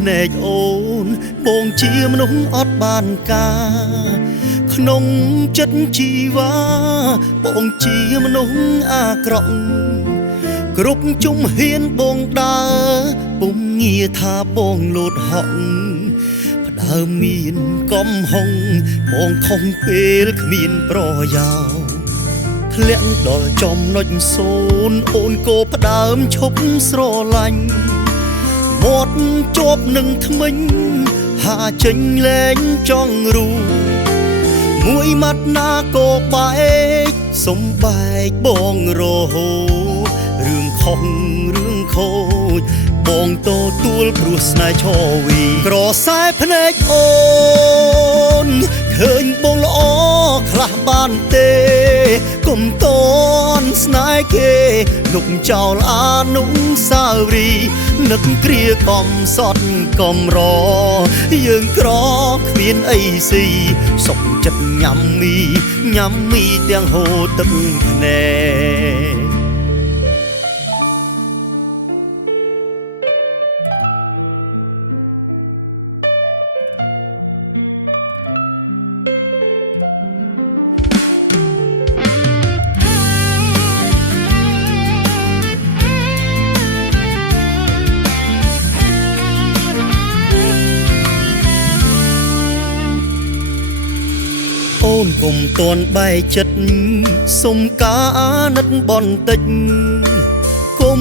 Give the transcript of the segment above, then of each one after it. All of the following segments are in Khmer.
ភ្នែកអូនបងជាមនុស្សអត់បានការក្នុងចិត្តជីវ៉ាបងជាមនុស្សអាក្រក់គ្រប់ជុំហ៊ានបងដើរពុំងារថាបងលោតហក់ផ្ដើមមានកំហុងបងខំពេលគ្មានប្រយោជន៍ធ្លាក់ដល់ចំណុចសូន្យអូនក៏ផ្ដើមឈប់ស្រឡាញ់មាត់ជាប់នឹងធ្មេញហាចេញលែងចង់រូមួយម៉ាត់ណាក៏បែកសំបែកបងរហូតរឿងខុសរឿងខូចបងទទួលព្រោះស្នេហ៍ឆវីក្រសែភ្នែកអូនឃើញបងល្អខ្លះបានទេកុំតន់ស្នេហ៍គេលុកចោលអានុស្សាវរីយ៍នឹកគ្រាកំសត់កំរយើងក្រគ្មានអីស៊ីសុខចិត្តញ៉ាំមីទាំងហូរទឹកភ្នែកអូនកុំតន់បែកចិត្តសុំការអាណិតបន្តិចកុំ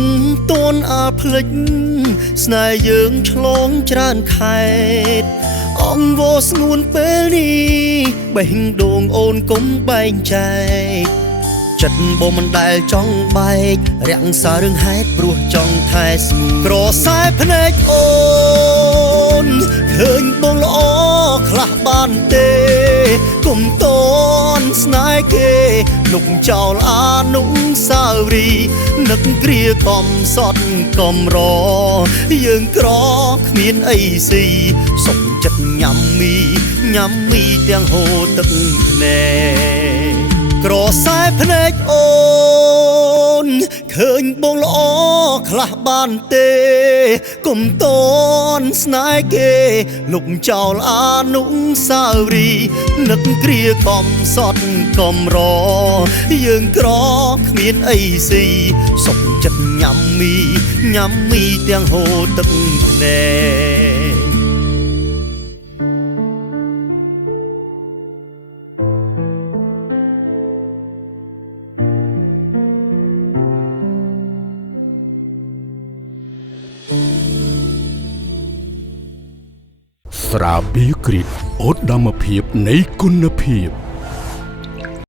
តន់អាភ្លេចស្នេហ៍យើងឆ្លងច្រើនខែតអង្វរស្ងួនពេលនេះបេះដូងអូនកុំបែងចែកចិត្តបងមិនដែលចង់បែករាំងសាររឿងហេតុព្រោះចង់ថែស្ងួនក្រសែភ្នែកអូនឃើញបងល្អខ្លះបានទេកុំតន់ស្នេហ៍គេលុកចោលអានុស្សាវរីយ៍នឹកគ្រាកំសត់កំរយើងក្រគ្មានអីស៊ីសុខចិត្តញ៉ាំមីទាំងហូរទឹកភ្នែកក្រសែភ្នែកអូនឃើញបងល្អខ្លះបានទេកុំតន់ស្នេហ៍គេលុកចោលអានុស្សាវរីយ៍នឹកគ្រាកំសត់កំរយើងក្រគ្មានអីស៊ីសុខចិត្តញ៉ាំមីទាំងហូរទឹកភ្នែកស្រាបៀរគ្រីតអូដាមភាពនៃគុណភាព